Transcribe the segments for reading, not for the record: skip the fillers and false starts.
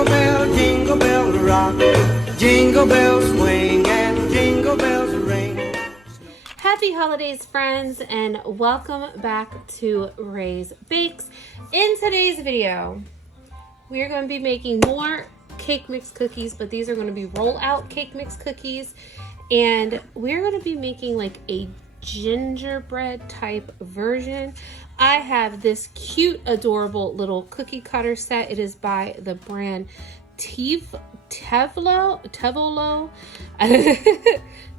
jingle bell rock, jingle bells swing, and jingle bells ring. Happy holidays, friends, and welcome back to Ray's Bakes. In today's video, we are going to be making more cake mix cookies, but these are going to be roll-out cake mix cookies, and we're going to be making like a gingerbread type version. I have this cute, adorable little cookie cutter set. It is by the brand Tovolo.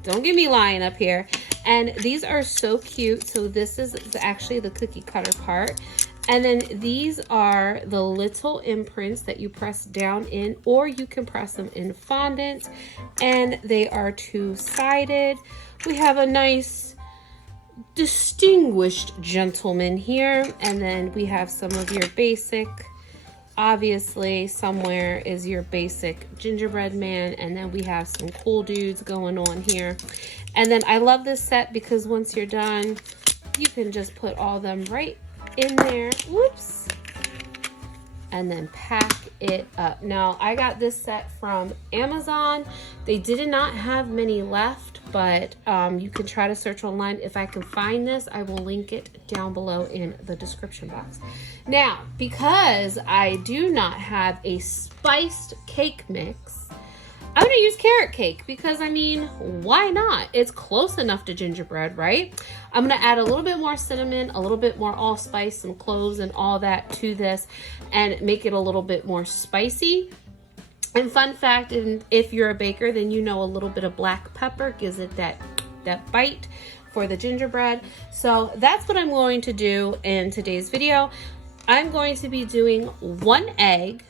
Don't get me lying up here. And these are so cute. So this is actually the cookie cutter part. And then these are the little imprints that you press down in, or you can press them in fondant. And they are two-sided. We have a nice distinguished gentleman here, and then we have some of your basic, obviously somewhere is your basic gingerbread man, and then we have some cool dudes going on here. And then I love this set because once you're done, you can just put all them right in there, whoops, and then pack it up. Now I got this set from Amazon. They did not have many left, but you can try to search online. If I can find this, I will link it down below in the description box. Now, because I do not have a spiced cake mix, I'm gonna use carrot cake because, I mean, why not? It's close enough to gingerbread, right? I'm gonna add a little bit more cinnamon, a little bit more allspice, some cloves and all that to this and make it a little bit more spicy. And fun fact, and if you're a baker, then you know a little bit of black pepper gives it that bite for the gingerbread. So that's what I'm going to do in today's video. I'm going to be doing 1 egg,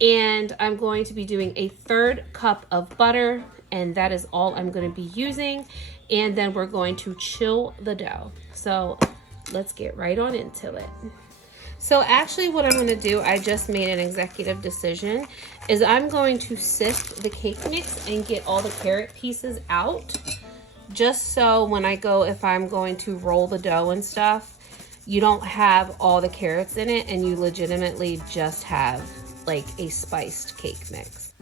and I'm going to be doing a 1/3 cup of butter, and that is all I'm going to be using. And then we're going to chill the dough. So let's get right on into it. So actually what I'm going to do, I just made an executive decision, is I'm going to sift the cake mix and get all the carrot pieces out, just so when I go, if I'm going to roll the dough and stuff, you don't have all the carrots in it and you legitimately just have like a spiced cake mix.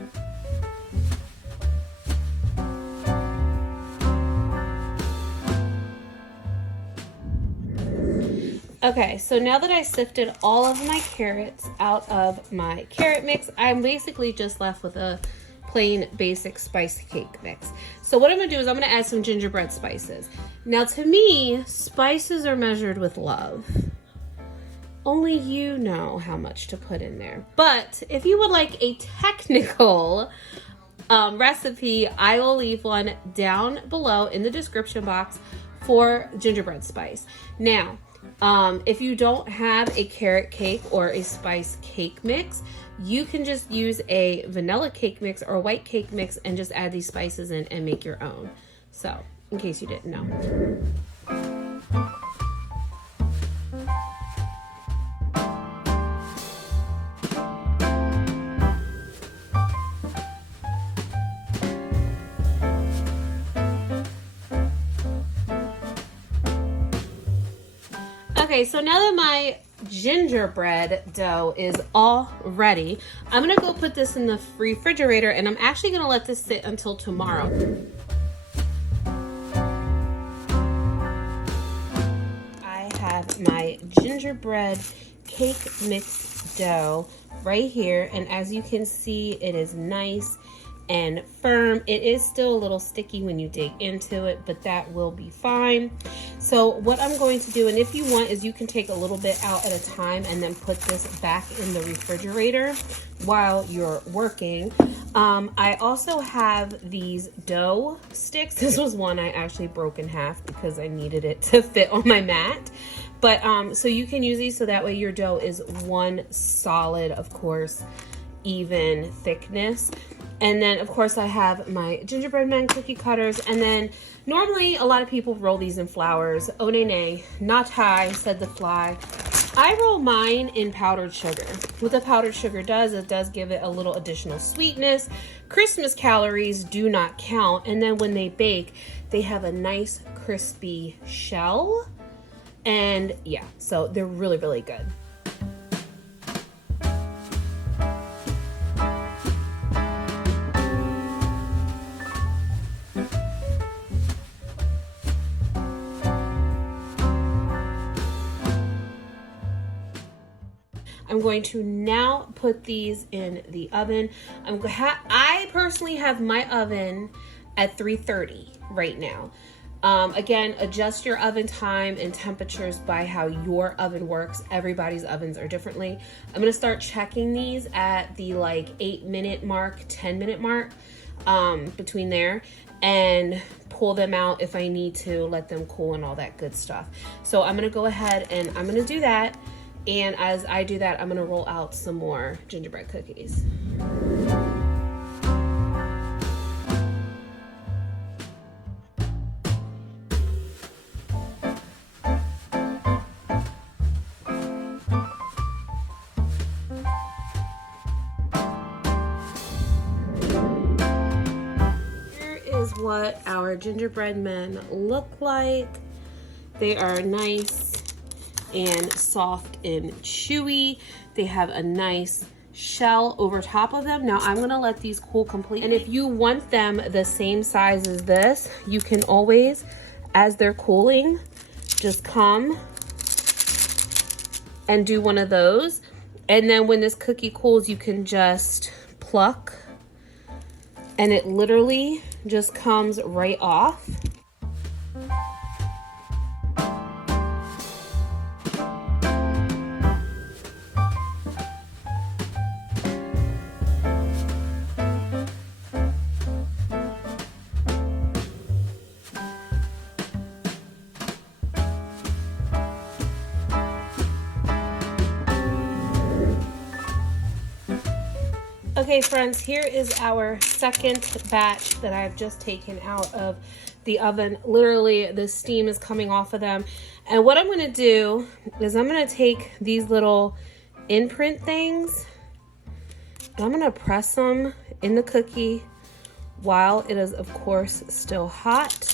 Okay, so now that I sifted all of my carrots out of my carrot mix, I'm basically just left with a plain basic spiced cake mix. So what I'm gonna do is I'm gonna add some gingerbread spices. Now to me, spices are measured with love. Only you know how much to put in there. But if you would like a technical recipe, I will leave one down below in the description box for gingerbread spice. Now, if you don't have a carrot cake or a spice cake mix, you can just use a vanilla cake mix or a white cake mix and just add these spices in and make your own. So, in case you didn't know. Okay, so now that my gingerbread dough is all ready, I'm gonna go put this in the refrigerator, and I'm actually gonna let this sit until tomorrow. I have my gingerbread cake mix dough right here, and as you can see, it is nice and firm. It is still a little sticky when you dig into it, but that will be fine. So what I'm going to do, and if you want, is you can take a little bit out at a time and then put this back in the refrigerator while you're working. I also have these dough sticks. This was one I actually broke in half because I needed it to fit on my mat. But so you can use these so that way your dough is one solid, of course, even thickness. And then of course I have my gingerbread man cookie cutters, and then normally a lot of people roll these in flours. Oh nay nay, not I, said the fly. I roll mine in powdered sugar. What the powdered sugar does, it does give it a little additional sweetness. Christmas calories do not count, and then when they bake, they have a nice crispy shell. And yeah, so they're really, really good. I'm going to now put these in the oven. I personally have my oven at 330 right now. Again, adjust your oven time and temperatures by how your oven works. Everybody's ovens are differently. I'm gonna start checking these at the like 8-minute mark, 10-minute mark, between there, and pull them out if I need to, let them cool and all that good stuff. So I'm gonna go ahead and I'm gonna do that. And as I do that, I'm gonna roll out some more gingerbread cookies. What our gingerbread men look like. They are nice and soft and chewy. They have a nice shell over top of them. Now I'm gonna let these cool completely. And if you want them the same size as this, you can always, as they're cooling, just come and do one of those. And then when this cookie cools, you can just pluck and it literally just comes right off. Okay friends, here is our second batch that I've just taken out of the oven. Literally the steam is coming off of them. And what I'm gonna do is I'm gonna take these little imprint things and I'm gonna press them in the cookie while it is of course still hot.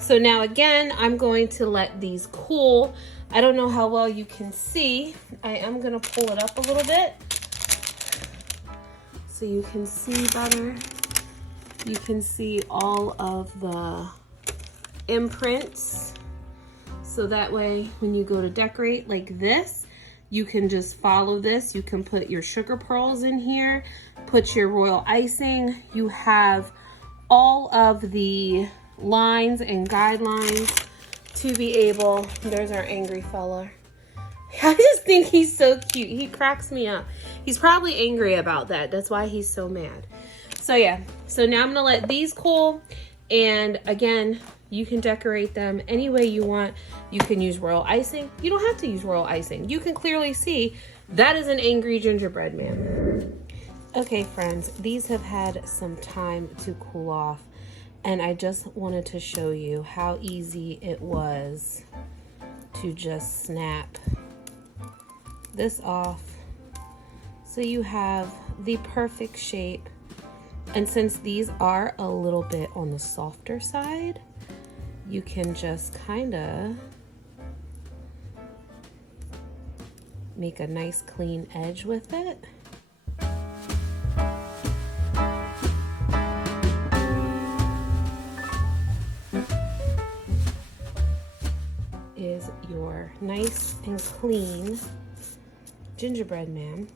So now again, I'm going to let these cool. I don't know how well you can see. I am gonna pull it up a little bit so you can see better. You can see all of the imprints. So that way, when you go to decorate like this, you can just follow this. You can put your sugar pearls in here, put your royal icing. You have all of the lines and guidelines to be able. There's our angry fella. I just think he's so cute. He cracks me up. He's probably angry about that. That's why he's so mad. So yeah, so now I'm gonna let these cool, and again, you can decorate them any way you want. You can use royal icing. You don't have to use royal icing. You can clearly see that is an angry gingerbread man. Okay friends, these have had some time to cool off. And I just wanted to show you how easy it was to just snap this off so you have the perfect shape. And since these are a little bit on the softer side, you can just kind of make a nice clean edge with it. Is your nice and clean gingerbread man.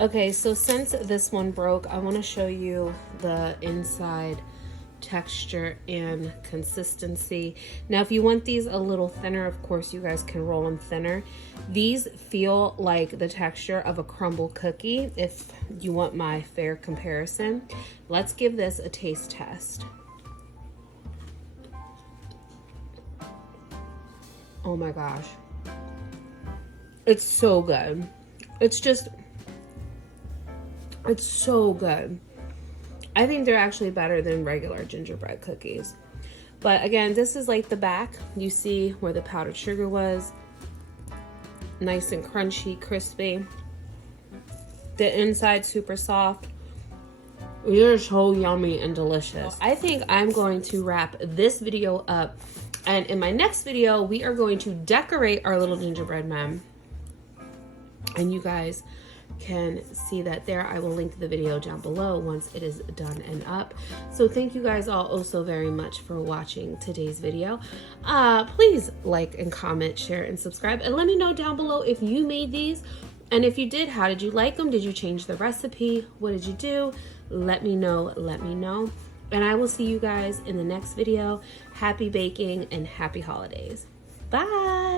Okay, so since this one broke, I want to show you the inside texture and consistency. Now, if you want these a little thinner, of course, you guys can roll them thinner. These feel like the texture of a crumble cookie, if you want my fair comparison. Let's give this a taste test. Oh my gosh. It's so good. It's so good. I think they're actually better than regular gingerbread cookies. But again, this is like the back. You see where the powdered sugar was. Nice and crunchy, crispy. The inside super soft. They're so yummy and delicious. I think I'm going to wrap this video up. And in my next video, we are going to decorate our little gingerbread man. And you guys can see that there. I will link the video down below once it is done and up. So thank you guys all oh so very much for watching today's video. Please like and comment, share, and subscribe, and let me know down below if you made these, and if you did, how did you like them? Did you change the recipe? What did you do? Let me know, and I will see you guys in the next video. Happy baking and happy holidays. Bye.